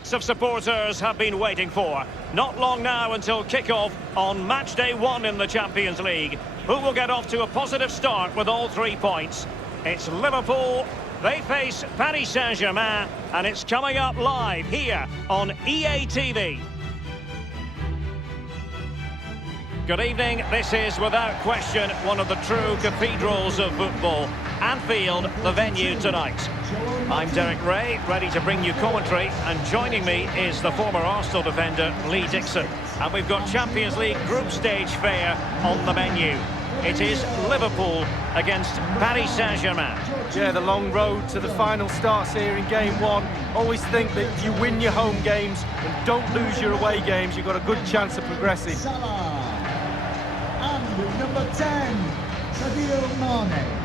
minutes of supporters have been waiting for. Not long now until kick-off on match day 1 in the Champions League. Who will get off to a positive start with all 3 points? It's Liverpool. They face Paris Saint-Germain, and it's coming up live here on EA TV. Good evening. This is, without question, one of the true cathedrals of football. Anfield, the venue tonight. I'm Derek Ray, ready to bring you commentary, and joining me is the former Arsenal defender, Lee Dixon. And we've got Champions League group stage fare on the menu. It is Liverpool against Paris Saint-Germain. Yeah, the long road to the final starts here in game 1. Always think that if you win your home games and don't lose your away games, you've got a good chance of progressing. And number 10, Sadio Mane.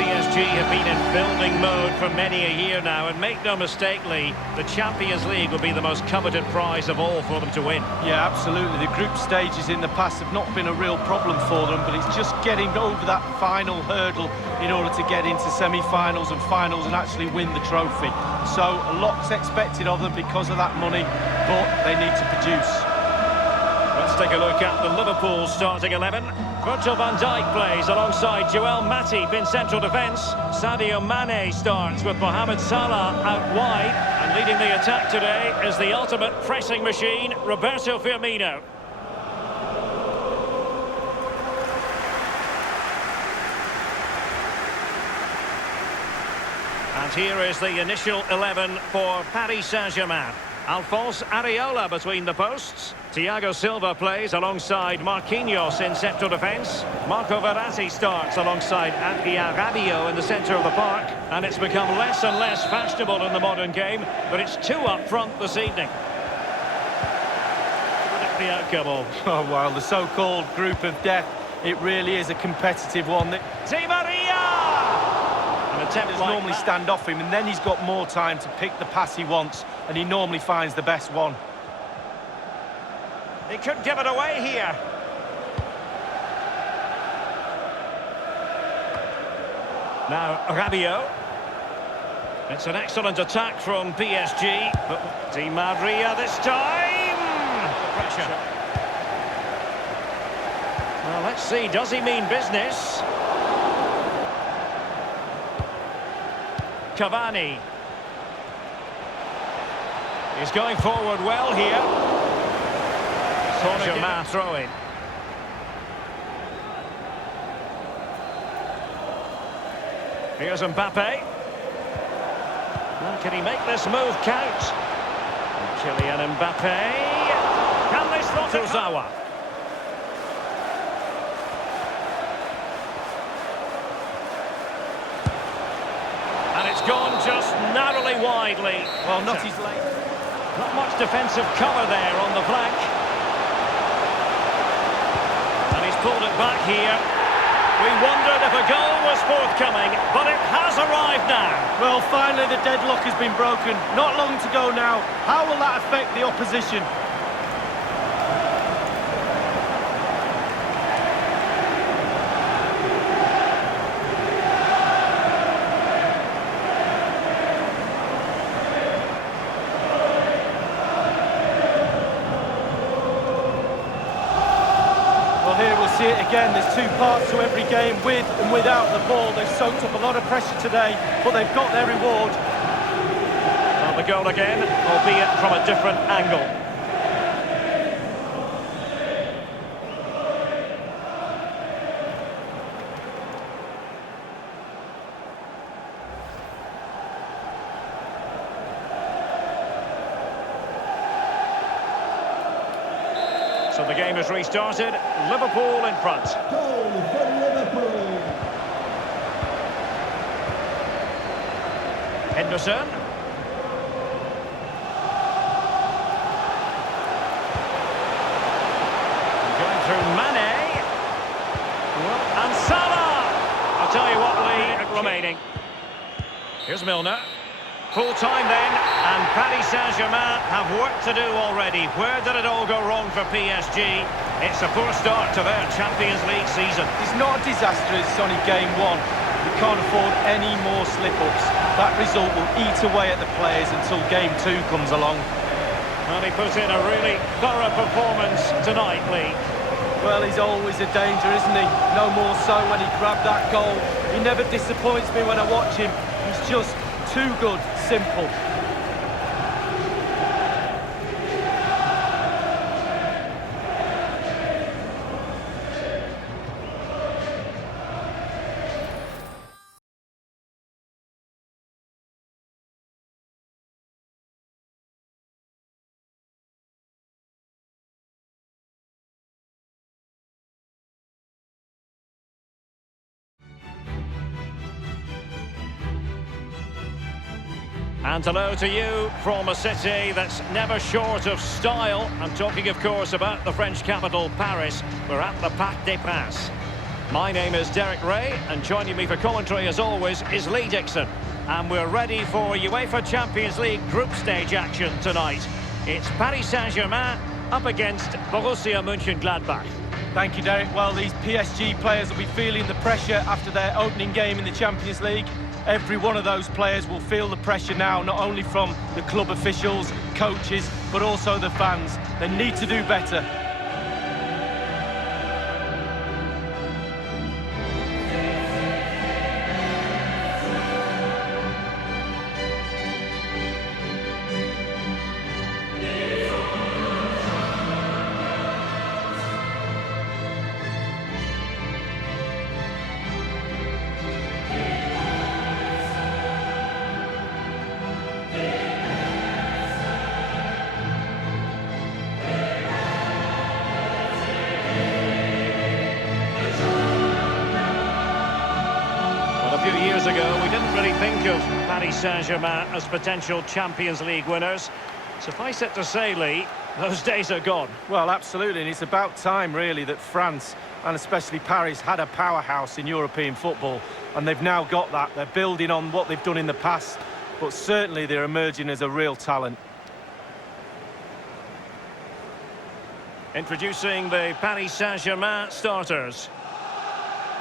PSG have been in building mode for many a year now, and make no mistake, Lee, the Champions League will be the most coveted prize of all for them to win. Yeah, absolutely. The group stages in the past have not been a real problem for them, but it's just getting over that final hurdle in order to get into semi-finals and finals and actually win the trophy. So a lot's expected of them because of that money, but they need to produce. Let's take a look at the Liverpool starting 11. Virgil van Dijk plays alongside Joel Matip in central defence. Sadio Mane starts with Mohamed Salah out wide. And leading the attack today is the ultimate pressing machine, Roberto Firmino. And here is the initial 11 for Paris Saint-Germain. Alphonse Areola between the posts. Thiago Silva plays alongside Marquinhos in central defence. Marco Verratti starts alongside Adrien Rabiot in the centre of the park. And it's become less and less fashionable in the modern game, but it's 2 up front this evening. The outcome of. Oh, well, the so-called group of death, it really is a competitive one. Di Maria! An attempt Does like normally that. stand off him, and then he's got more time to pick the pass he wants, and he normally finds the best one. He could give it away here. Now Rabiot. It's an excellent attack from PSG, but Di Maria this time. The pressure. Well, let's see. Does he mean business? Cavani. He's going forward well here. Saint-Germain throw-in. Here's Mbappe. Well, can he make this move count? Kylian Mbappe. Can they slot it? Tozawa. And it's gone just narrowly widely. Well, not his late. Not much defensive cover there on the flank. And he's pulled it back here. We wondered if a goal was forthcoming, but it has arrived now. Well, finally the deadlock has been broken. Not long to go now. How will that affect the opposition? Here we'll see it again. There's 2 parts to every game, with and without the ball. They've soaked up a lot of pressure today, but they've got their reward. Well, the goal again, albeit from a different angle. So the game has restarted. Liverpool in front. Goal for Liverpool. Henderson. Going through Mane. And Salah. I'll tell you what, Lee, remaining. Here's Milner. Full time then, and Paris Saint-Germain have work to do already. Where did it all go wrong for PSG? It's a poor start to their Champions League season. It's not a disaster, it's only game one. You can't afford any more slip-ups. That result will eat away at the players until game two comes along. And he put in a really thorough performance tonight, Lee. Well, he's always a danger, isn't he? No more so when he grabbed that goal. He never disappoints me when I watch him. He's just too good, simple. And hello to you from a city that's never short of style. I'm talking, of course, about the French capital, Paris. We're at the Parc des Princes. My name is Derek Ray, and joining me for commentary, as always, is Lee Dixon. And we're ready for UEFA Champions League group stage action tonight. It's Paris Saint-Germain up against Borussia Gladbach. Thank you, Derek. Well, these PSG players will be feeling the pressure after their opening game in the Champions League. Every one of those players will feel the pressure now, not only from the club officials, coaches, but also the fans. They need to do better. A few years ago, we didn't really think of Paris Saint-Germain as potential Champions League winners. Suffice it to say, Lee, those days are gone. Well, absolutely, and it's about time, really, that France, and especially Paris, had a powerhouse in European football, and they've now got that. They're building on what they've done in the past, but certainly they're emerging as a real talent. Introducing the Paris Saint-Germain starters.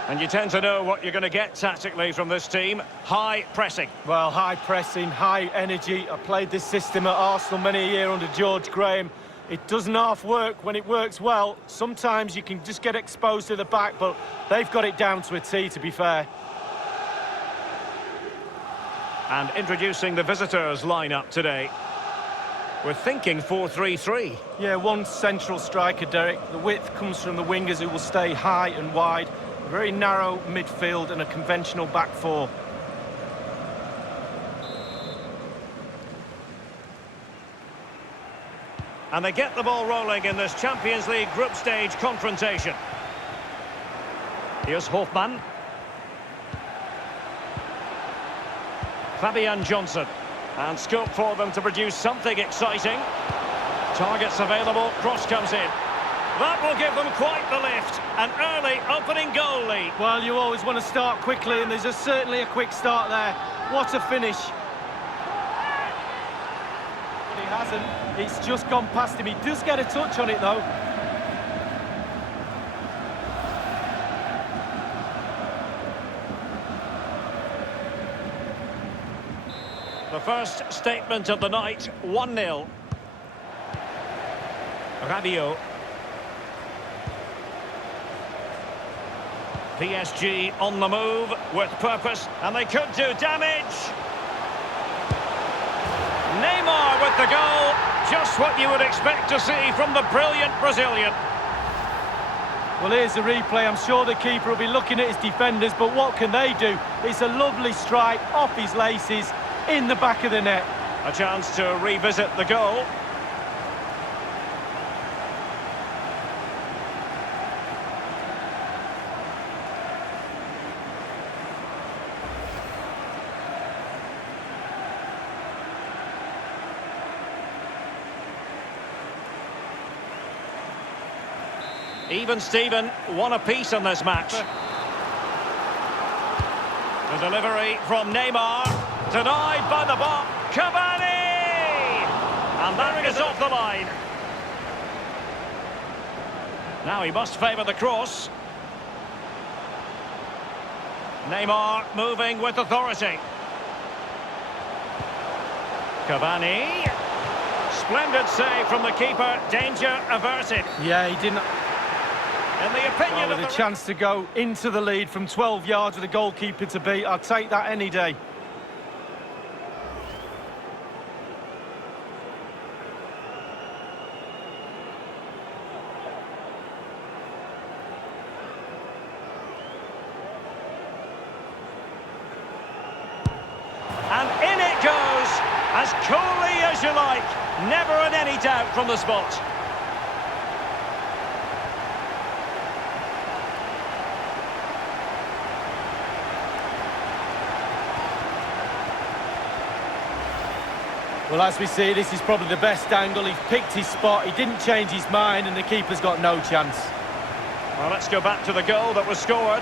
And you tend to know what you're going to get tactically from this team. High pressing. Well, high pressing, high energy. I played this system at Arsenal many a year under George Graham. It doesn't half work when it works well. Sometimes you can just get exposed to the back, but they've got it down to a T, to be fair. And introducing the visitors lineup today. We're thinking 4-3-3. Yeah, one central striker, Derek. The width comes from the wingers who will stay high and wide. Very narrow midfield and a conventional back four. And they get the ball rolling in this Champions League group stage confrontation. Here's Hofmann. Fabian Johnson. And scope for them to produce something exciting. Targets available, cross comes in. That will give them quite the lift. An early opening goal lead. Well, you always want to start quickly, and there's certainly a quick start there. What a finish. He hasn't. It's just gone past him. He does get a touch on it, though. The first statement of the night, 1-0. Rabiot. PSG on the move with purpose, and they could do damage. Neymar with the goal, just what you would expect to see from the brilliant Brazilian. Well, here's the replay. I'm sure the keeper will be looking at his defenders, but what can they do? It's a lovely strike off his laces in the back of the net. A chance to revisit the goal. Even Steven, one apiece in this match. The delivery from Neymar, denied by the ball. Cavani! And that is off the line. Now he must favour the cross. Neymar moving with authority. Cavani. Splendid save from the keeper. Danger averted. Yeah, he didn't... In the opinion with of a chance to go into the lead from 12 yards with a goalkeeper to beat, I'd take that any day. And in it goes, as coolly as you like. Never in any doubt from the spot. Well, as we see, this is probably the best angle. He's picked his spot, he didn't change his mind, and the keeper's got no chance. Well, let's go back to the goal that was scored.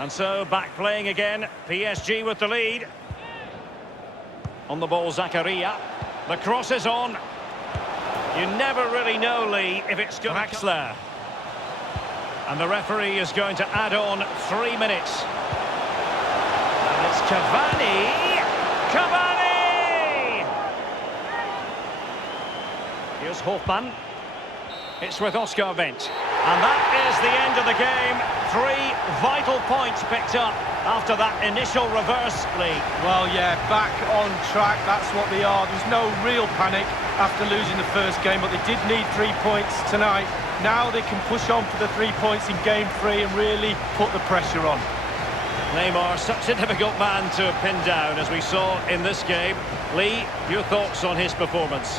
And so, back playing again, PSG with the lead. On the ball, Zakaria. The cross is on. You never really know, Lee, if it's going to Axler. And the referee is going to add on 3 minutes. And it's Cavani. Cavani! Here's Hofmann. It's with Oscar Wendt. And that is the end of the game. 3 vital points picked up after that initial reverse, Lee. Well, yeah, back on track, that's what they are. There's no real panic after losing the first game, but they did need 3 points tonight. Now they can push on for the 3 points in game 3 and really put the pressure on. Neymar, such a difficult man to pin down, as we saw in this game. Lee, your thoughts on his performance?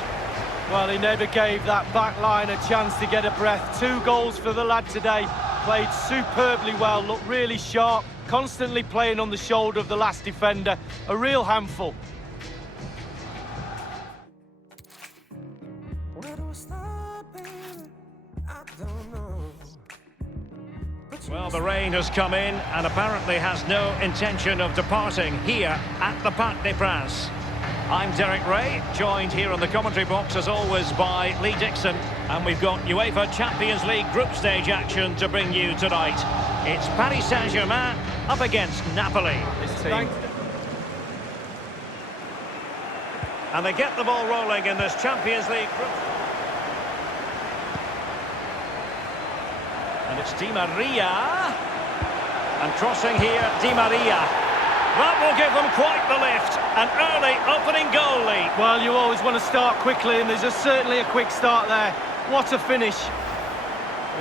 Well, he never gave that back line a chance to get a breath. 2 goals for the lad today. Played superbly well, looked really sharp, constantly playing on the shoulder of the last defender. A real handful. Well, the rain has come in and apparently has no intention of departing here at the Parc des Princes. I'm Derek Ray, joined here in the commentary box as always by Lee Dixon, and we've got UEFA Champions League group stage action to bring you tonight. It's Paris Saint-Germain up against Napoli. This team. And they get the ball rolling in this Champions League group. And it's Di Maria. And crossing here, Di Maria. That will give them quite the lift. An early opening goal lead. Well, you always want to start quickly, and there's certainly a quick start there. What a finish.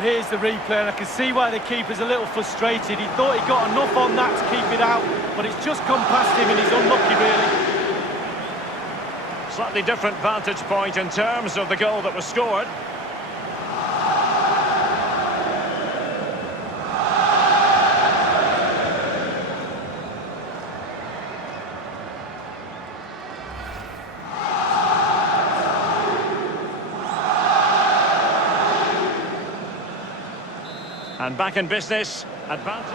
Here's the replay, and I can see why the keeper's a little frustrated. He thought he got enough on that to keep it out, but it's just come past him, and he's unlucky, really. Slightly different vantage point in terms of the goal that was scored. And back in business, advantage.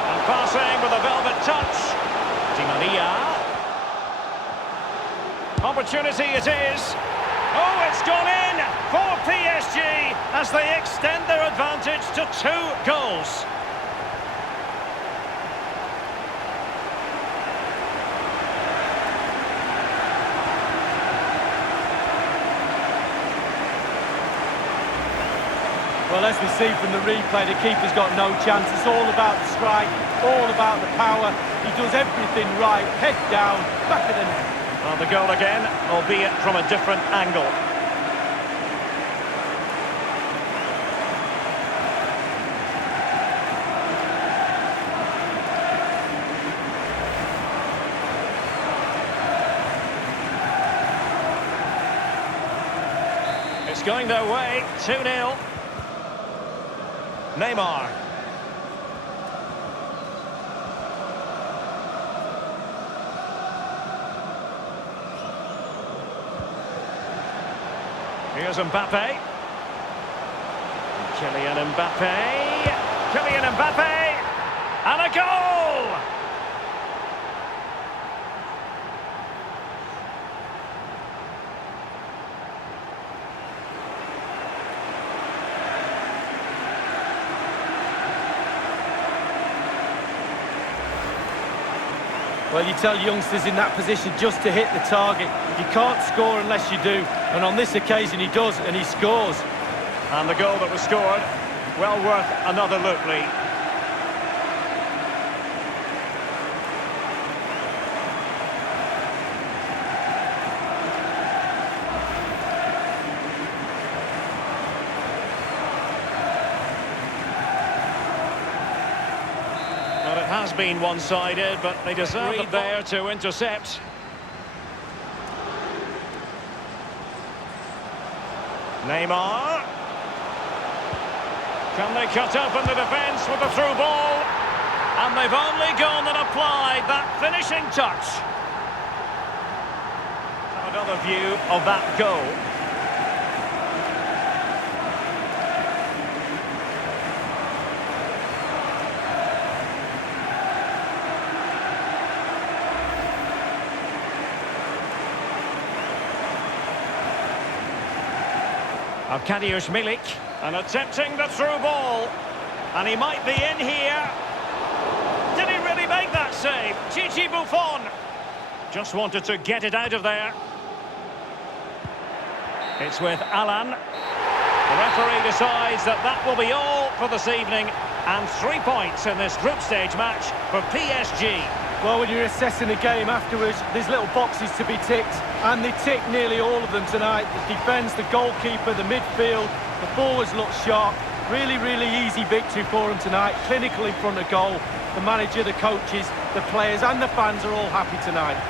And passing with a velvet touch. Di Maria. Opportunity it is. Oh, it's gone in for PSG as they extend their advantage to 2 goals. Well, as we see from the replay, the keeper's got no chance. It's all about the strike, all about the power. He does everything right, head down, back of the net. Well, the goal again, albeit from a different angle. going their way, 2-0. Neymar. Here's Mbappe. Kylian Mbappe. Kylian Mbappe. And a goal! Well, you tell youngsters in that position just to hit the target. You can't score unless you do. And on this occasion he does, and he scores. And the goal that was scored, well worth another look, Lee. Well, it has been one-sided, but they deserve it there to intercept. Neymar. Can they cut open the defence with a through ball? And they've only gone and applied that finishing touch. Another view of that goal. Arkadiusz Milik, and attempting the through ball, and he might be in here. Did he really make that save? Gigi Buffon just wanted to get it out of there. It's with Alan. The referee decides that that will be all for this evening, and 3 points in this group stage match for PSG. Well, when you're assessing the game afterwards, there's little boxes to be ticked, and they tick nearly all of them tonight. The defence, the goalkeeper, the midfield, the forwards look sharp. Really, really easy victory for them tonight. Clinical in front of goal. The manager, the coaches, the players and the fans are all happy tonight.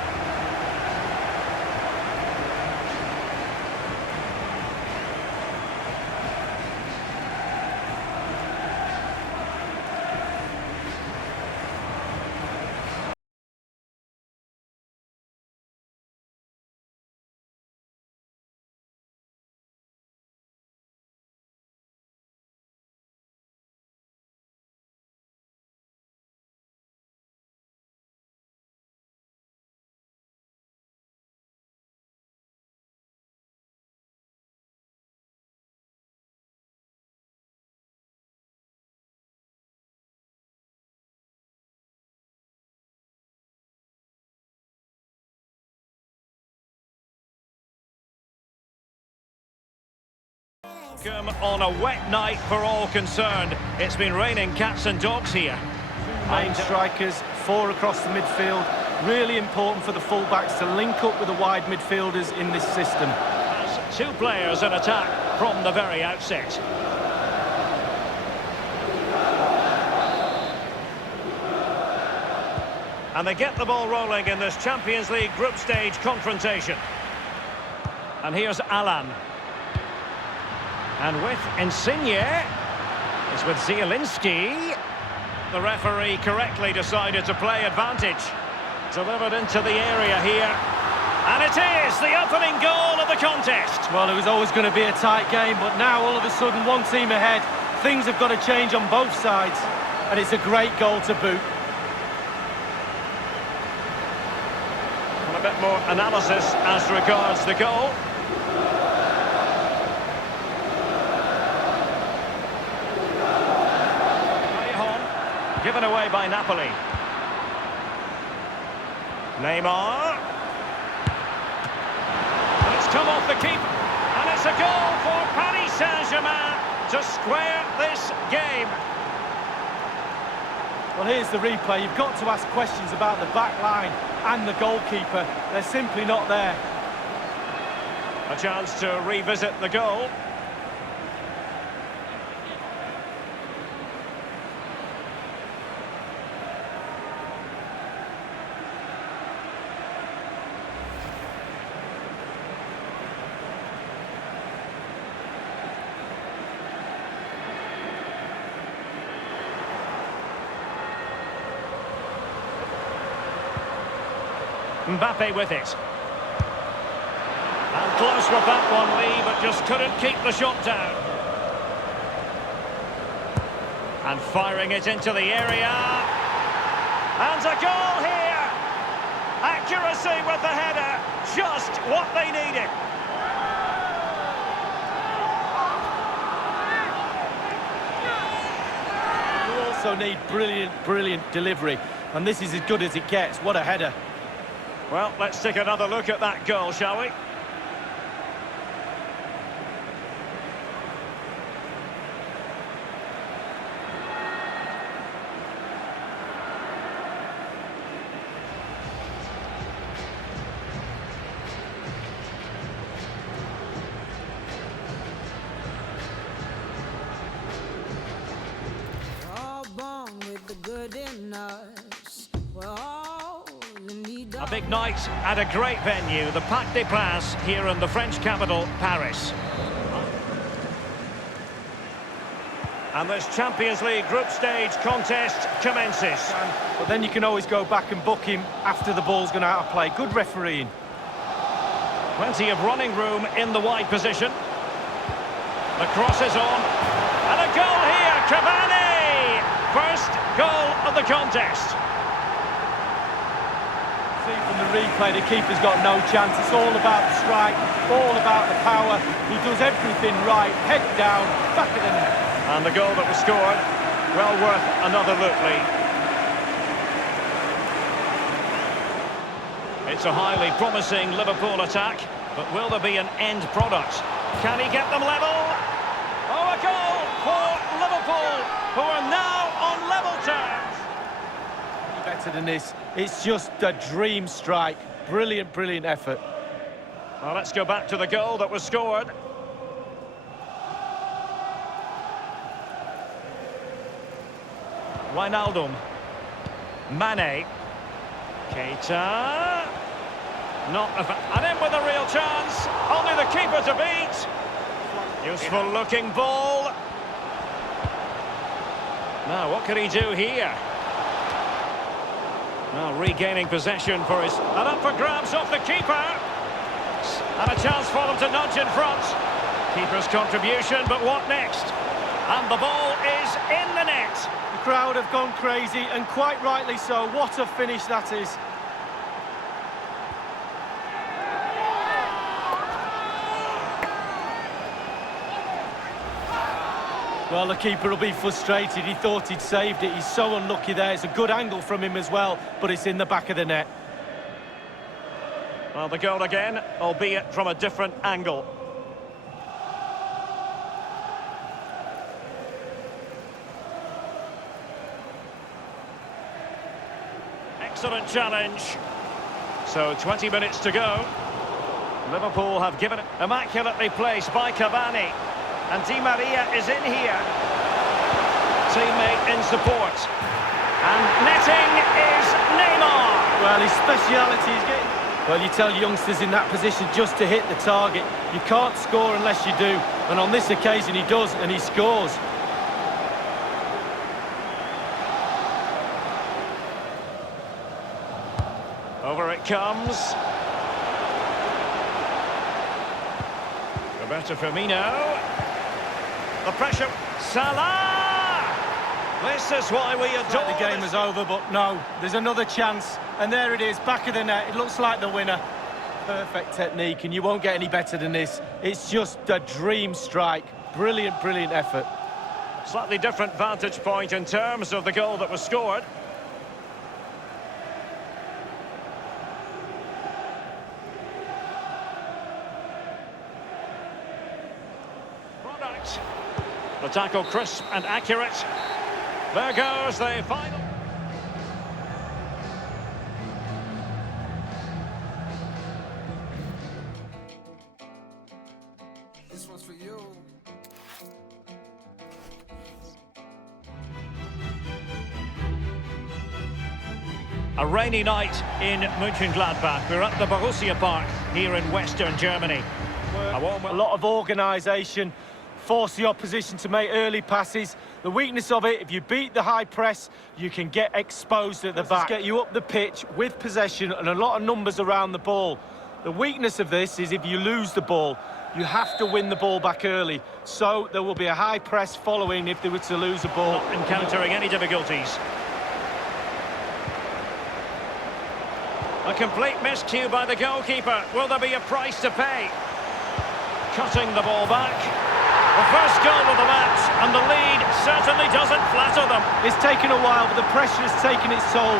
On a wet night for all concerned. It's been raining cats and dogs here. Main strikers, 4 across the midfield. Really important for the fullbacks to link up with the wide midfielders in this system. Has 2 players in attack from the very outset. And they get the ball rolling in this Champions League group stage confrontation. And here's Alan. And with Insigne, it's with Zielinski. The referee correctly decided to play advantage. Delivered into the area here. And it is the opening goal of the contest. Well, it was always going to be a tight game, but now all of a sudden one team ahead. Things have got to change on both sides. And it's a great goal to boot. And a bit more analysis as regards the goal. Given away by Napoli. Neymar. And it's come off the keeper. And it's a goal for Paris Saint-Germain to square this game. Well, here's the replay. You've got to ask questions about the back line and the goalkeeper. They're simply not there. A chance to revisit the goal. Mbappe with it. And close with that one, Lee, but just couldn't keep the shot down. And firing it into the area. And a goal here! Accuracy with the header, just what they needed. You also need brilliant delivery, and this is as good as it gets. What a header. Well, let's take another look at that goal, shall we? A big night at a great venue, the Parc des Princes, here in the French capital, Paris. And this Champions League group stage contest commences. But then you can always go back and book him after the ball's gone out of play. Good refereeing. Plenty of running room in the wide position. The cross is on. And a goal here, Cavani! First goal of the contest. See from the replay, the keeper's got no chance. It's all about the strike, all about the power. He does everything right, head down, back of the net. And the goal that was scored, well worth another look, Lee. It's a highly promising Liverpool attack, but will there be an end product? Can he get them level? Oh, a goal for Liverpool, who are now on level terms. Better than this. It's just a dream strike. Brilliant effort. Well, let's go back to the goal that was scored. Wijnaldum. Mane. Keita. And in with a real chance. Only the keeper to beat. Useful looking ball. Now, what can he do here? Now regaining possession for his... And up for grabs off the keeper. And a chance for them to nudge in front. Keeper's contribution, but what next? And the ball is in the net. The crowd have gone crazy, and quite rightly so. What a finish that is. Well, the keeper will be frustrated. He thought he'd saved it. He's so unlucky there. It's a good angle from him as well, but it's in the back of the net. Well, the goal again, albeit from a different angle. Excellent challenge. So 20 minutes to go. Liverpool have given it immaculately placed by Cavani. And Di Maria is in here. Teammate in support. And netting is Neymar. Well, his speciality is getting... Well, you tell youngsters in that position just to hit the target. You can't score unless you do. And on this occasion he does, and he scores. Over it comes. Roberto Firmino. The pressure. Salah! This is why we adore The game is over, but no, there's another chance. And there it is, back of the net. It looks like the winner. Perfect technique, and you won't get any better than this. It's just a dream strike. Brilliant effort. Slightly different vantage point in terms of the goal that was scored. Product. The tackle crisp and accurate. There goes the final. This one's for you. A rainy night in Gladbach. We're at the Borussia Park here in Western Germany. A lot of organisation, force the opposition to make early passes. The weakness of it, if you beat the high press, you can get exposed at the back. Get you up the pitch with possession and a lot of numbers around the ball. The weakness of this is if you lose the ball, you have to win the ball back early. So there will be a high press following if they were to lose a ball. Not encountering any difficulties. A complete miscue by the goalkeeper. Will there be a price to pay? Cutting the ball back. The first goal of the match, and the lead certainly doesn't flatter them. It's taken a while, but the pressure has taken its toll.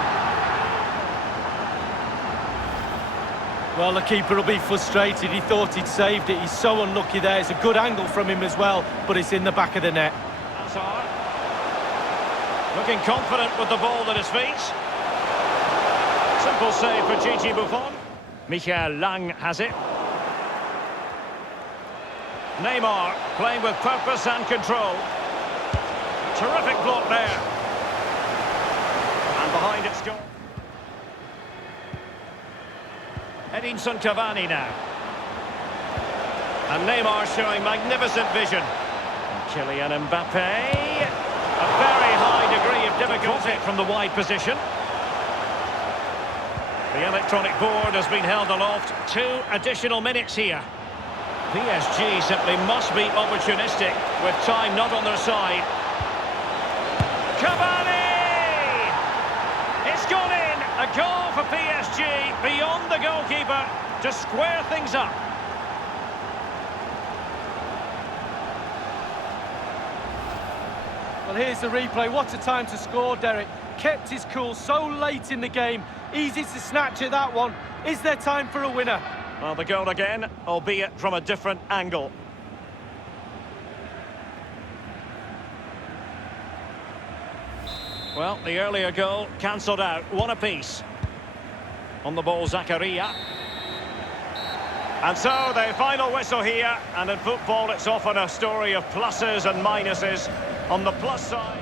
Well, the keeper will be frustrated. He thought he'd saved it. He's so unlucky there. It's a good angle from him as well, but it's in the back of the net. Hazard. Looking confident with the ball at his feet. Simple save for Gigi Buffon. Michael Lang has it. Neymar playing with purpose and control. Terrific block there. And behind it's goal. Edinson Cavani now. And Neymar showing magnificent vision. Kylian Mbappe. A very high degree of difficulty from the wide position. The electronic board has been held aloft. 2 additional minutes here. PSG simply must be opportunistic with time not on their side. Cavani! It's gone in! A goal for PSG beyond the goalkeeper to square things up. Well, here's the replay. What a time to score, Derek. Kept his cool so late in the game. Easy to snatch at that one. Is there time for a winner? Well, the goal again, albeit from a different angle. Well, the earlier goal cancelled out. 1 apiece. On the ball, Zakaria. And so, the final whistle here. And in football, it's often a story of pluses and minuses. On the plus side...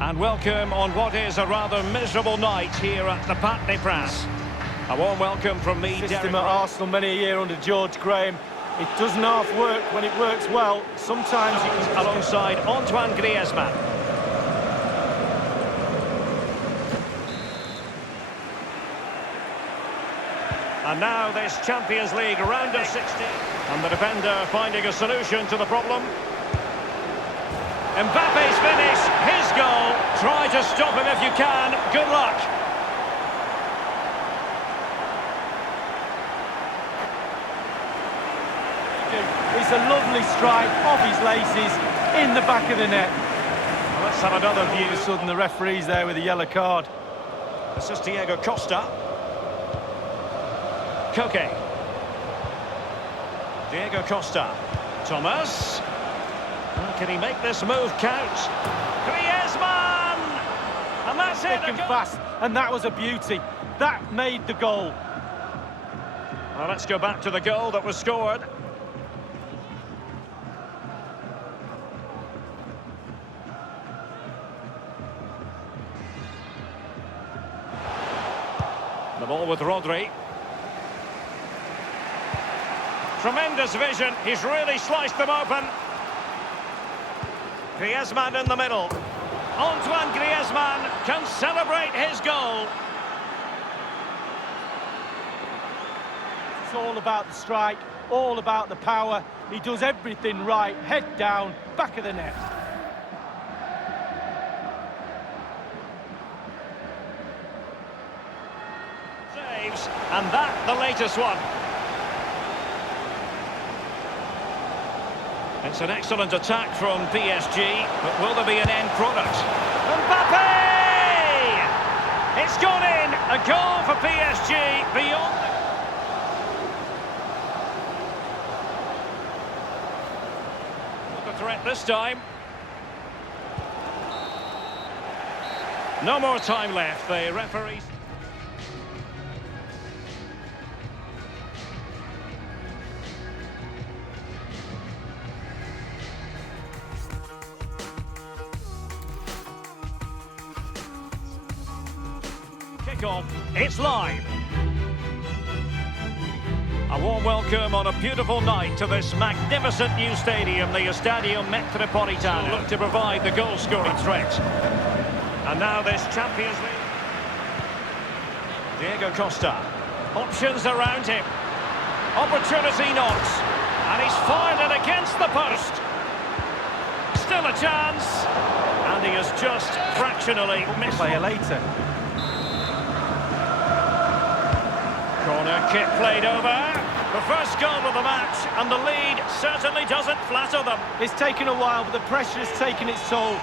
And welcome on what is a rather miserable night here at the Plataformas. A warm welcome from me, System at Arsenal many a year under George Graham. It doesn't half work when it works well. Sometimes you can... Alongside Antoine Griezmann. And now this Champions League round of 16. And the defender finding a solution to the problem. Mbappe's finish, his goal. Try to stop him if you can. Good luck. It's a lovely strike off his laces in the back of the net. Well, let's have another view. All of a sudden the referee's there with a yellow card. This is Diego Costa. Koke. Diego Costa. Thomas. Can he make this move count? Griezmann! And that's it. Thick and fast, and that was a beauty. That made the goal. Well, let's go back to the goal that was scored. The ball with Rodri. Tremendous vision. He's really sliced them open. Griezmann in the middle. Antoine Griezmann can celebrate his goal. It's all about the strike, all about the power. He does everything right, head down, back of the net. Saves, and that the latest one. It's an excellent attack from PSG, but will there be an end product? Mbappe! It's gone in! A goal for PSG beyond... The threat this time. No more time left. The referees... Kickoff. It's live. A warm welcome on a beautiful night to this magnificent new stadium, the Estadio Metropolitano, look to provide the goal-scoring threat. And now this Champions League. Diego Costa. Options around him. Opportunity knocks. And he's fired it against the post. Still a chance. And he has just fractionally missed. Player later. Corner kick played over. The first goal of the match, and the lead certainly doesn't flatter them. It's taken a while, but the pressure has taken its toll.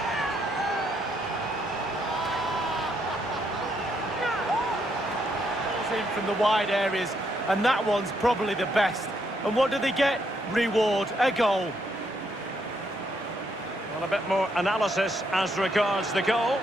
In from the wide areas, and that one's probably the best. And what do they get? Reward, a goal. Well, a bit more analysis as regards the goal.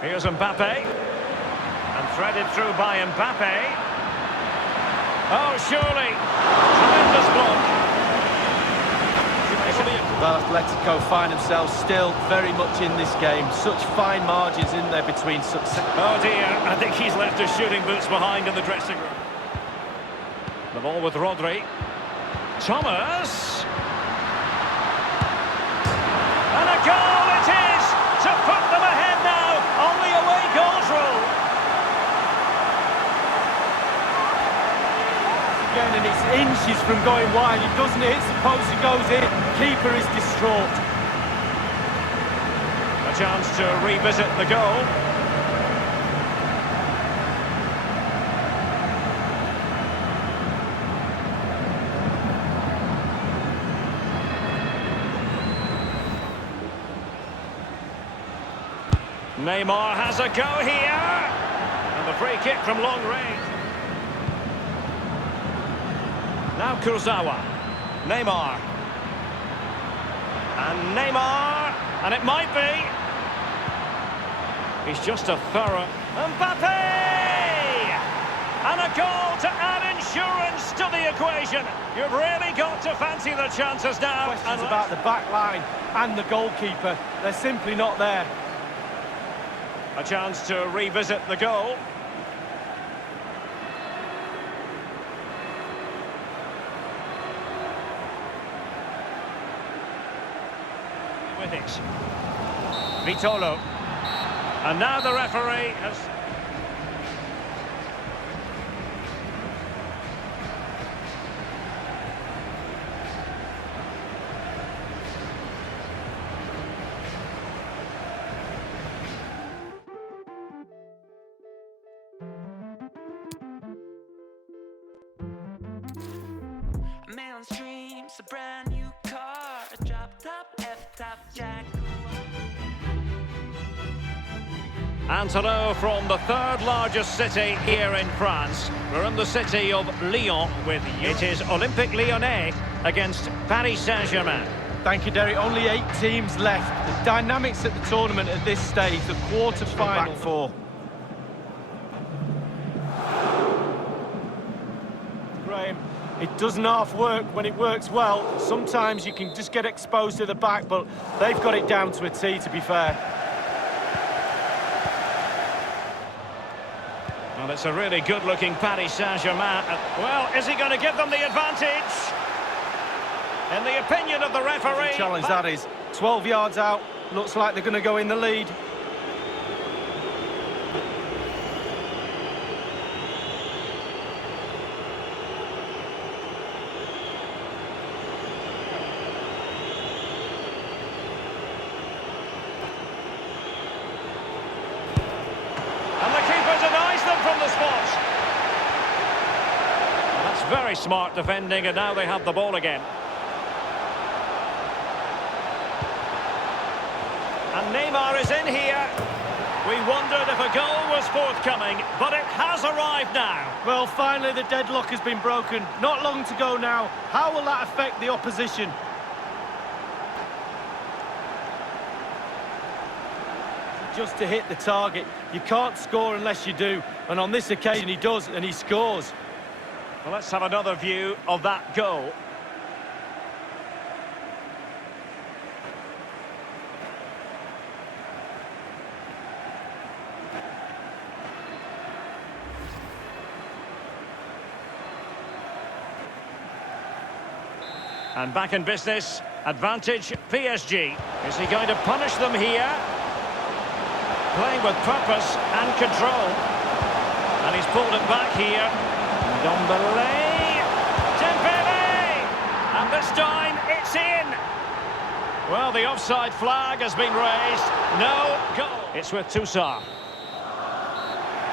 Here's Mbappe, and threaded through by Mbappe. Oh, surely, tremendous block. Well, Atletico find themselves still very much in this game. Such fine margins in there between success. Oh dear, I think he's left his shooting boots behind in the dressing room. The ball with Rodri. Thomas. And a goal it is to put them ahead now on the away goals rule. Again, and it's inches from going wide. It doesn't hit the post, it goes in. Keeper is distraught. A chance to revisit the goal. Neymar has a go here. And the free kick from long range. Now Kurzawa. Neymar. And Neymar. And it might be. He's just a thorough... Mbappe! And a goal to add insurance to the equation. You've really got to fancy the chances now. Questions about the back line and the goalkeeper. They're simply not there. A chance to revisit the goal. With it. Vitolo. And now the referee has... Mainstream's a brand new car, a drop top, F-top jack. And hello from the third largest city here in France. We're in the city of Lyon with you. It is Olympique Lyonnais against Paris Saint-Germain. Thank you, Derek. Only 8 teams left. The dynamics at the tournament at this stage, the quarter-final. Back 4. Graham, it doesn't half work when it works well. Sometimes you can just get exposed to the back, but they've got it down to a T, to be fair. Well, it's a really good-looking Paris Saint-Germain. Well, is he going to give them the advantage? In the opinion of the referee... Challenge that is. 12 yards out. Looks like they're going to go in the lead. And the keeper denies them from the spot. That's very smart defending, and now they have the ball again. And Neymar is in here. We wondered if a goal was forthcoming, but it has arrived now. Well, finally the deadlock has been broken. Not long to go now. How will that affect the opposition? Just to hit the target. You can't score unless you do. And on this occasion he does, and he scores. Well, let's have another view of that goal. And back in business, advantage PSG. Is he going to punish them here? Playing with purpose and control. And he's pulled it back here. Ndombele. Dembele! And this time, it's in! Well, the offside flag has been raised. No goal. It's with Toussaint.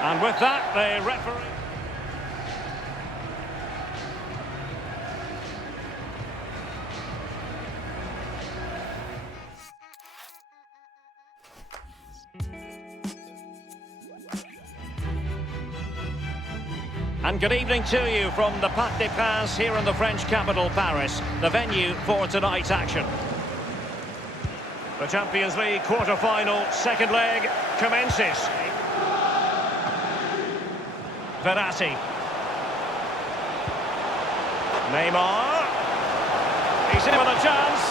And with that, the referee... And good evening to you from the Parc des Princes here in the French capital, Paris, the venue for tonight's action. The Champions League quarter-final second leg commences. Verratti. Neymar. He's in with a chance.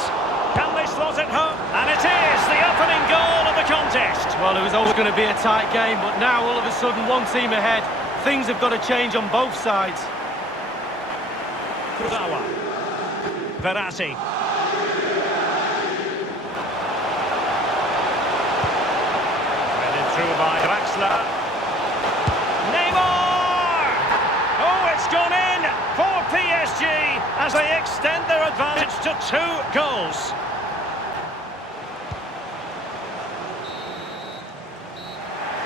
Can they slot it home? And it is the opening goal of the contest. Well, it was always going to be a tight game, but now all of a sudden one team ahead. Things have got to change on both sides. Kurzawa. Verratti. Headed through by Draxler. Neymar! Oh, it's gone in for PSG as they extend their advantage to 2 goals.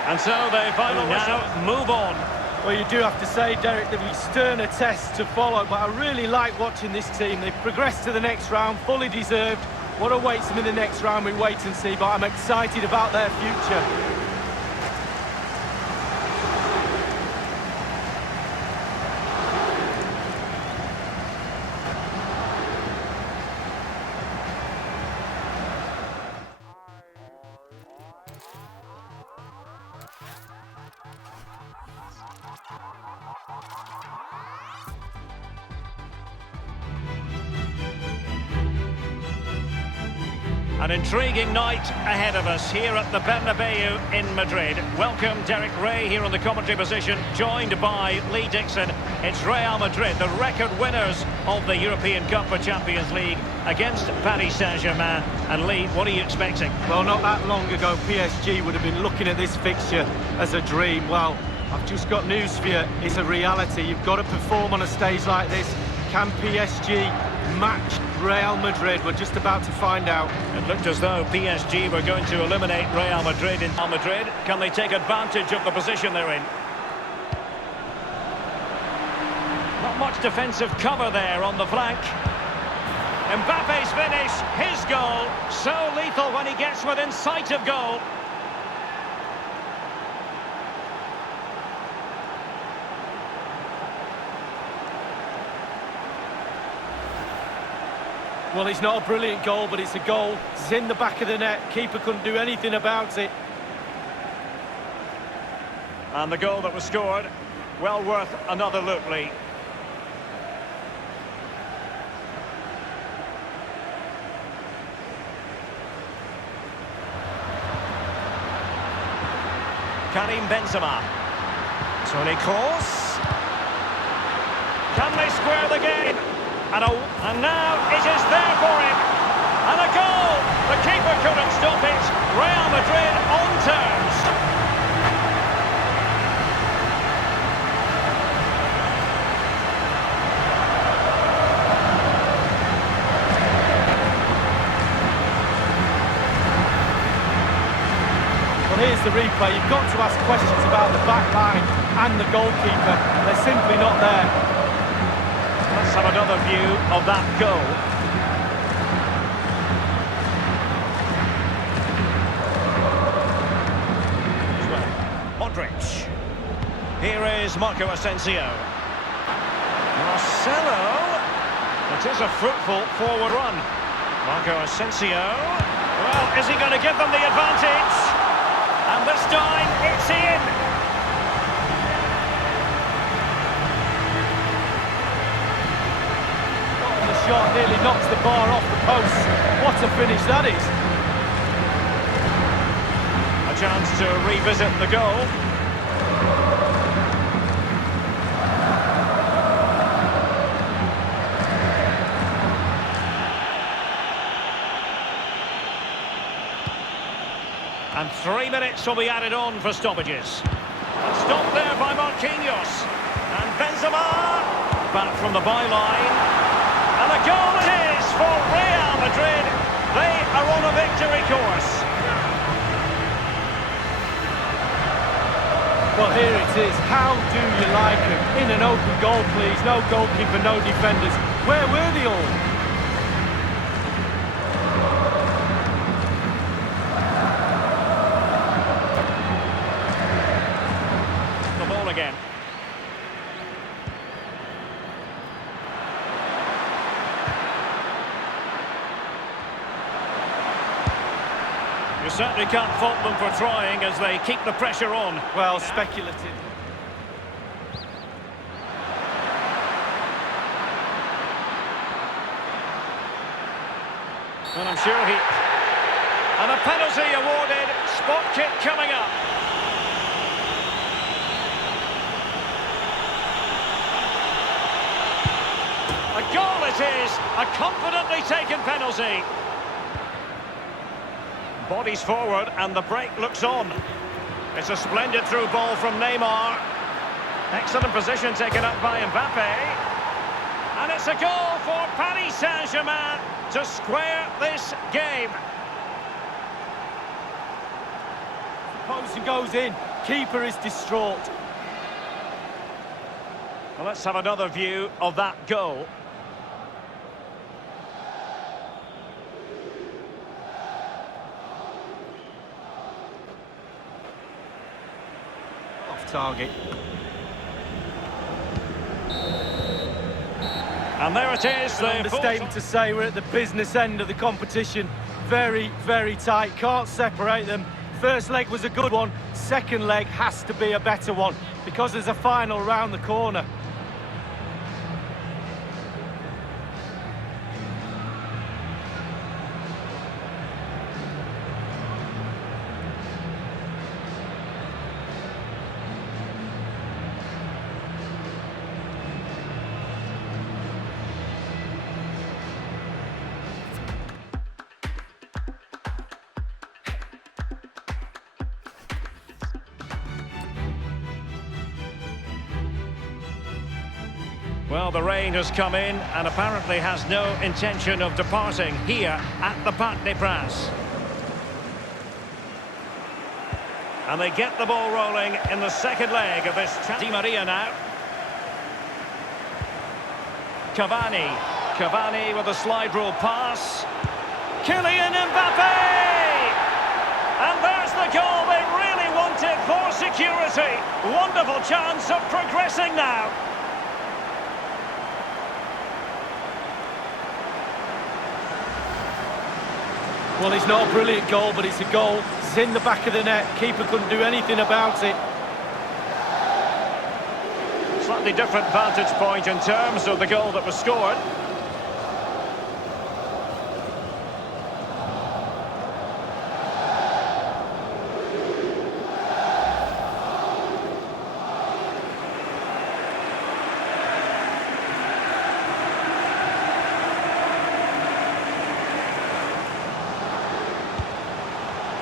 And so they finally now move on. Well, you do have to say, Derek, there'll be sterner tests to follow, but I really like watching this team. They've progressed to the next round, fully deserved. What awaits them in the next round, we wait and see, but I'm excited about their future. An intriguing night ahead of us here at the Bernabeu in Madrid. Welcome, Derek Ray here on the commentary position, joined by Lee Dixon. It's Real Madrid, the record winners of the European Cup for Champions League against Paris Saint-Germain. And Lee, what are you expecting? Well, not that long ago, PSG would have been looking at this fixture as a dream. Well, I've just got news for you. It's a reality. You've got to perform on a stage like this. Can PSG match Real Madrid? We're just about to find out. It looked as though PSG were going to eliminate Real Madrid in Real Madrid. Can they take advantage of the position they're in? Not much defensive cover there on the flank. Mbappe's finish, his goal, so lethal when he gets within sight of goal. Well, it's not a brilliant goal, but it's a goal. It's in the back of the net. Keeper couldn't do anything about it. And the goal that was scored, well worth another look, Lee. Karim Benzema. Toni Kroos. Can they square the game? And now it is there for him. And a goal! The keeper couldn't stop it. Real Madrid on terms. Well, here's the replay. You've got to ask questions about the back line and the goalkeeper. They're simply not there. Let's have another view of that goal. Modric. Here is Marco Asensio. Marcelo. It is a fruitful forward run. Marco Asensio. Well, is he going to give them the advantage? And this time, it's in. The shot nearly knocks the bar off the post. What a finish that is. A chance to revisit the goal. And 3 minutes will be added on for stoppages. And stopped there by Marquinhos. And Benzema back from the byline. And a goal it is for Real Madrid. They are on a victory course. Well, here it is. How do you like him? In an open goal, please. No goalkeeper, no defenders. Where were they all? The ball again. You certainly can't fault them for trying as they keep the pressure on. Well, speculative. And I'm sure he... And a penalty awarded. Spot kick coming up. A goal it is. A confidently taken penalty. Bodies forward and the break looks on. It's a splendid through ball from Neymar. Excellent position taken up by Mbappe. And it's a goal for Paris Saint-Germain to square this game. Post and goes in. Keeper is distraught. Well, let's have another view of that goal. Off target. And there it is. An understatement to say we're at the business end of the competition. Very, very tight. Can't separate them. First leg was a good one. Second leg has to be a better one because there's a final round the corner. Well, the rain has come in and apparently has no intention of departing here at the Parc des Princes. And they get the ball rolling in the second leg of this. Di Maria now. Cavani with a slide rule pass. Kylian Mbappe! And there's the goal they really wanted for security. Wonderful chance of progressing now. Well, it's not a brilliant goal, but it's a goal. It's in the back of the net. Keeper couldn't do anything about it. Slightly different vantage point in terms of the goal that was scored.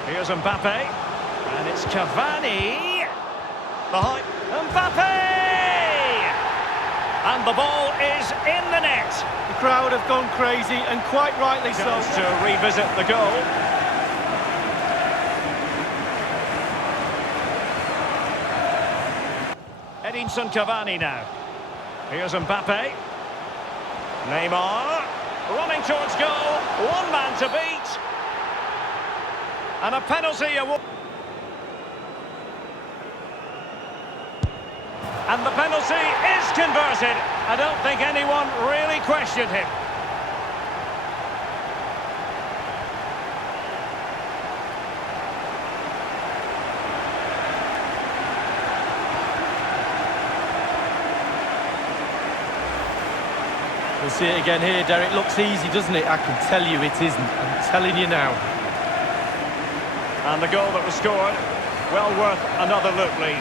Here's Mbappe. And it's Cavani. The height. Mbappe! And the ball is in the net. The crowd have gone crazy, and quite rightly so. Chance to revisit the goal. Edinson Cavani now. Here's Mbappe. Neymar. Running towards goal. One man to beat. And a penalty award. And the penalty is converted. I don't think anyone really questioned him. We'll see it again here, Derek. Looks easy, doesn't it? I can tell you it isn't. I'm telling you now. And the goal that was scored, well worth another look, Lee.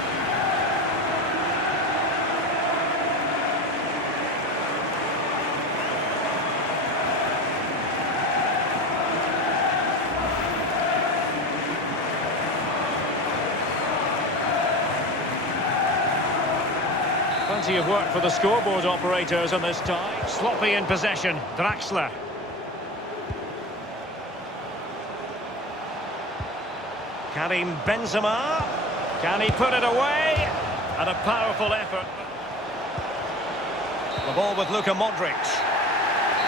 Plenty of work for the scoreboard operators on this time. Sloppy in possession, Draxler. Karim Benzema. Can he put it away? And a powerful effort. The ball with Luka Modric.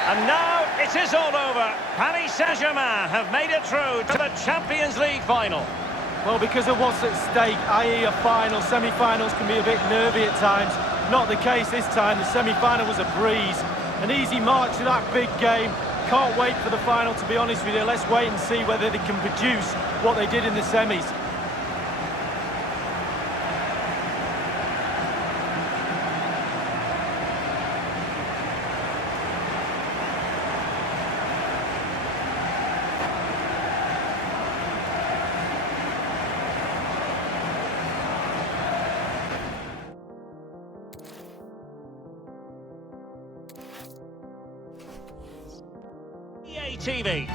And now it is all over. Paris Saint-Germain have made it through to the Champions League final. Well, because of what's at stake, i.e. a final, semi-finals can be a bit nervy at times. Not the case this time. The semi-final was a breeze. An easy march to that big game. Can't wait for the final, to be honest with you. Let's wait and see whether they can produce what they did in the semis. TV.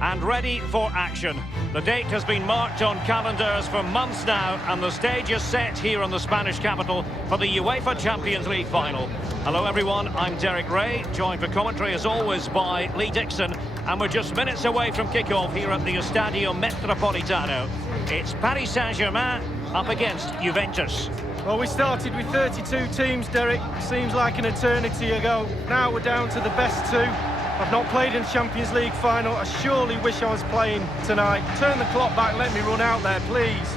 And ready for action. The date has been marked on calendars for months now, and the stage is set here in the Spanish capital for the UEFA Champions League final. Hello everyone, I'm Derek Ray, joined for commentary as always by Lee Dixon, and we're just minutes away from kickoff here at the Estadio Metropolitano. It's Paris Saint-Germain up against Juventus. Well, we started with 32 teams, Derek. Seems like an eternity ago. Now we're down to the best two. I've not played in the Champions League final. I surely wish I was playing tonight. Turn the clock back, let me run out there, please.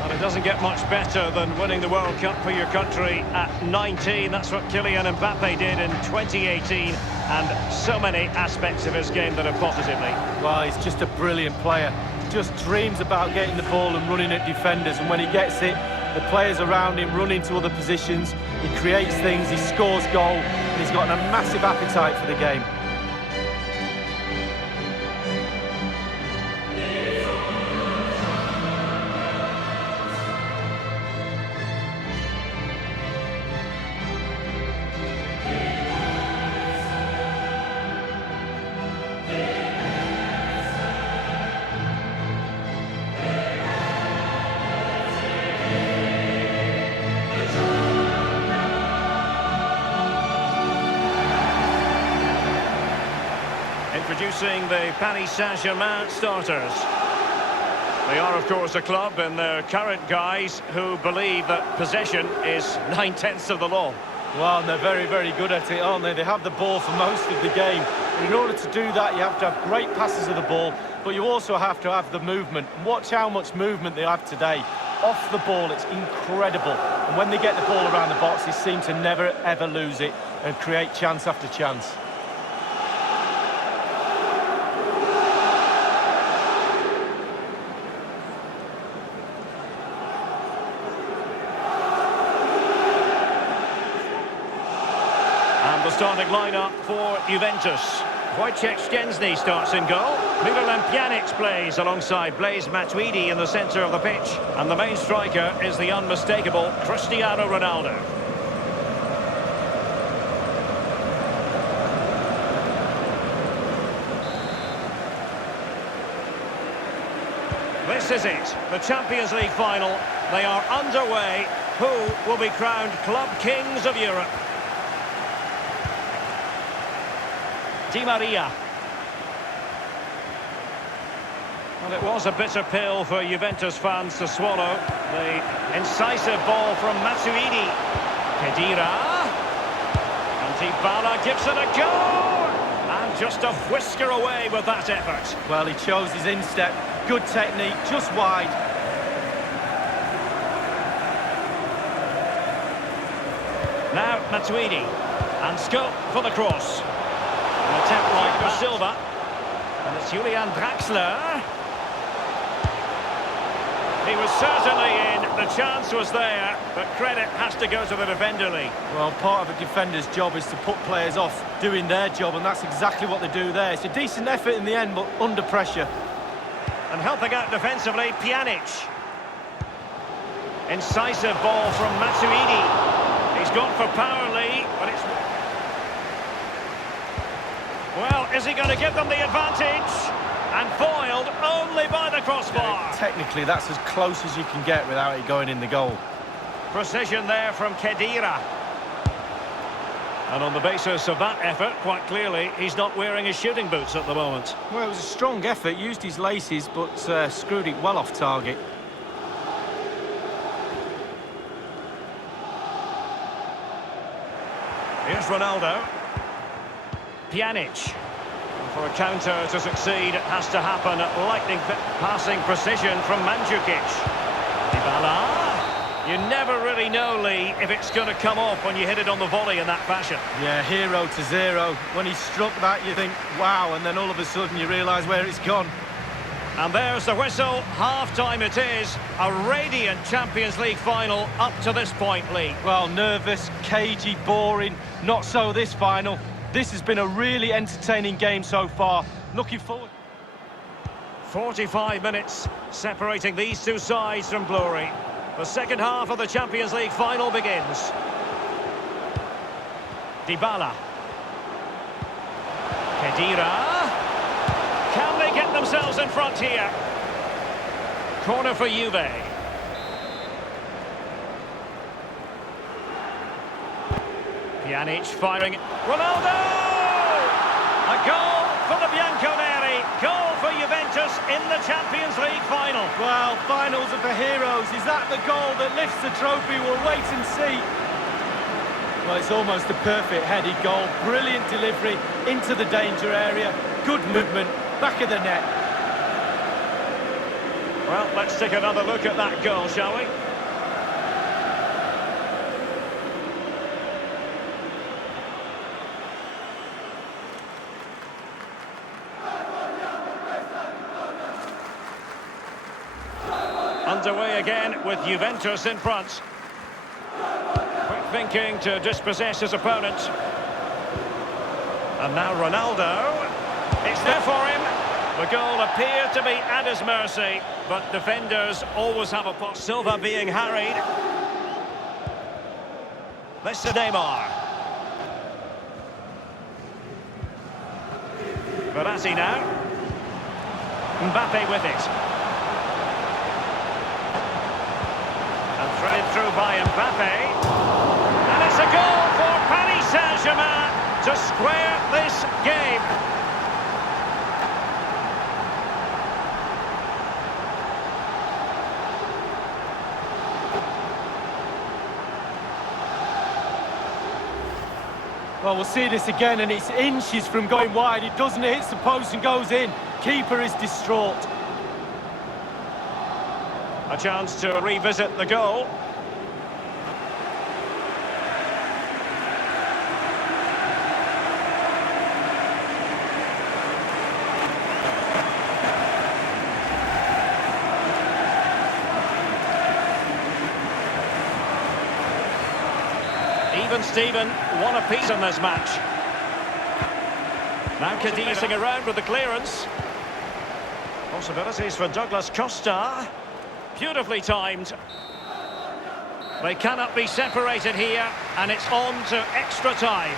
And it doesn't get much better than winning the World Cup for your country at 19. That's what Kylian Mbappe did in 2018. And so many aspects of his game that are positively. Well, he's just a brilliant player. Just dreams about getting the ball and running at defenders. And when he gets it, the players around him run into other positions. He creates things, he scores goal. And he's got a massive appetite for the game. Introducing the Paris Saint-Germain starters. They are, of course, a club in their current guise who believe that possession is 9/10 of the law. Well, and they're very, very good at it, aren't they? They have the ball for most of the game. But in order to do that, you have to have great passes of the ball, but you also have to have the movement. And watch how much movement they have today. Off the ball, it's incredible. And when they get the ball around the box, they seem to never, ever lose it and create chance after chance. The starting lineup for Juventus. Wojciech Szczęsny starts in goal. Miralem Pjanic plays alongside Blaise Matuidi in the centre of the pitch. And the main striker is the unmistakable Cristiano Ronaldo. This is it, the Champions League final. They are underway. Who will be crowned Club Kings of Europe? Di Maria. Well, it was a bitter pill for Juventus fans to swallow. The incisive ball from Matuidi. Khedira. And Dybala gives it a go! And just a whisker away with that effort. Well, he chose his instep. Good technique, just wide. Now Matuidi. And scope for the cross. An attempt like for Silva. And it's Julian Draxler. He was certainly in. The chance was there. But credit has to go to the defender, Lee. Well, part of a defender's job is to put players off doing their job, and that's exactly what they do there. It's a decent effort in the end, but under pressure. And helping out defensively, Pjanic. Incisive ball from Matuidi. He's gone for power, Lee, but it's... Well, is he going to give them the advantage? And foiled only by the crossbar. Yeah, technically, that's as close as you can get without it going in the goal. Precision there from Khedira. And on the basis of that effort, quite clearly, he's not wearing his shooting boots at the moment. Well, it was a strong effort, used his laces, but screwed it well off target. Here's Ronaldo. Pjanic. For a counter to succeed, it has to happen at lightning passing precision from Mandzukic. Dybala. You never really know, Lee, if it's going to come off when you hit it on the volley in that fashion. Yeah, 0-0. When he struck that, you think, wow, and then all of a sudden you realise where it's gone. And there's the whistle. Half-time it is. A radiant Champions League final up to this point, Lee. Well, nervous, cagey, boring. Not so this final. This has been a really entertaining game so far. Looking forward. 45 minutes separating these two sides from glory. The second half of the Champions League final begins. Dybala. Khedira. Can they get themselves in front here? Corner for Juve. Pjanic firing. Ronaldo! A goal for the Bianconeri. Goal for Juventus in the Champions League final. Well, finals are for heroes. Is that the goal that lifts the trophy? We'll wait and see. Well, it's almost a perfect headed goal. Brilliant delivery into the danger area. Good movement, back of the net. Well, let's take another look at that goal, shall we? Underway again with Juventus in front. Quick thinking to dispossess his opponent. And now Ronaldo. It's there for him. The goal appeared to be at his mercy, but defenders always have a pot. Silva being harried. This is Neymar. Verratti now. Mbappe with it. And threaded through by Mbappe. And it's a goal for Paris Saint-Germain to square this game. Well, we'll see this again, and it's inches from going wide. It doesn't hit the post and goes in. Keeper is distraught. A chance to revisit the goal. Even Steven, one apiece in this match. Now cadising around with the clearance. Possibilities for Douglas Costa. Beautifully timed. They cannot be separated here, and it's on to extra time.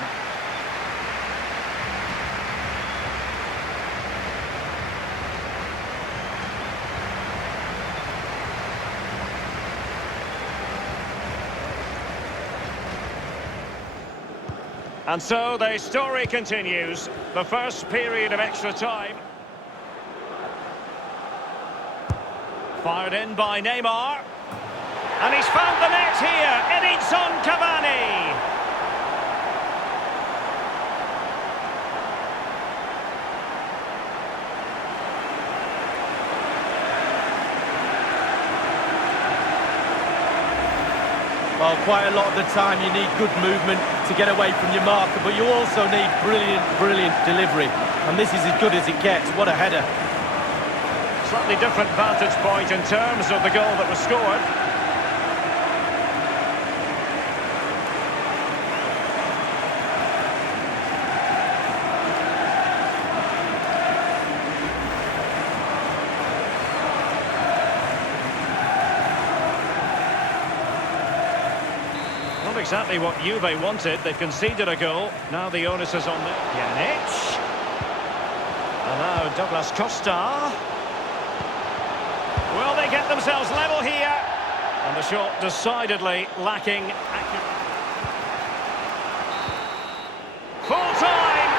And so the story continues. The first period of extra time. Fired in by Neymar. And he's found the net here. Edinson Cavani. Well, quite a lot of the time you need good movement to get away from your marker, but you also need brilliant delivery. And this is as good as it gets. What a header. Slightly different vantage point in terms of the goal that was scored. Not exactly what Juve wanted. They've conceded a goal. Now the onus is on them. Pjanic. And now Douglas Costa. Will they get themselves level here? And the shot decidedly lacking accuracy. Full time!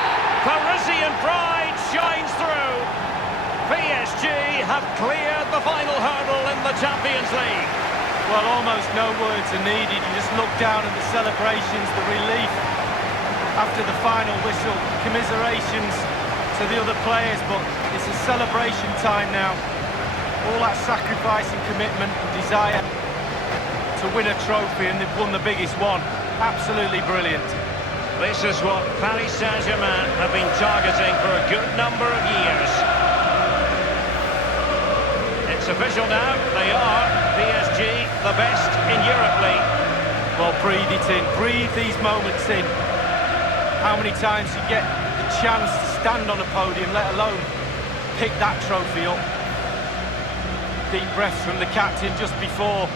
Parisian pride shines through. PSG have cleared the final hurdle in the Champions League. Well, almost no words are needed. You just look down at the celebrations, the relief after the final whistle, commiserations to the other players, but it's a celebration time now. All that sacrifice and commitment and desire to win a trophy, and they've won the biggest one. Absolutely brilliant. This is what Paris Saint-Germain have been targeting for a good number of years. It's official now, they are PSG, the best in Europe League. Well, breathe it in, breathe these moments in. How many times you get the chance to stand on a podium, let alone pick that trophy up. Deep breaths from the captain just before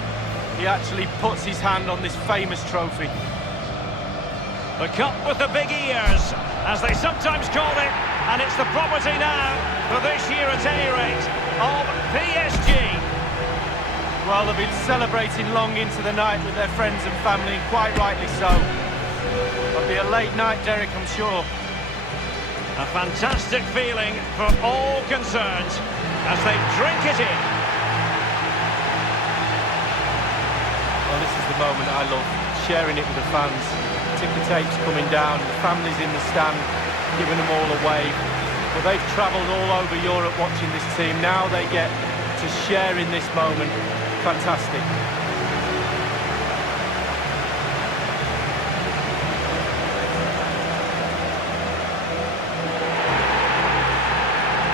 he actually puts his hand on this famous trophy. The cup with the big ears, as they sometimes call it, and it's the property now, for this year at any rate, of PSG. Well, they've been celebrating long into the night with their friends and family, and quite rightly so. It'll be a late night, Derek, I'm sure. A fantastic feeling for all concerned as they drink it in. Well, this is the moment I love, sharing it with the fans. Ticker tapes coming down, the families in the stand, giving them all a wave. But they've travelled all over Europe watching this team. Now they get to share in this moment. Fantastic.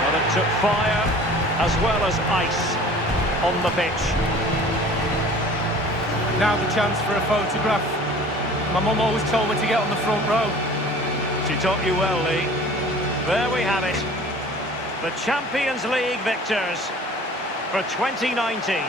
Well, it took fire as well as ice on the pitch. Now the chance for a photograph. My mum always told me to get on the front row. She taught you well, Lee. There we have it. The Champions League victors for 2019.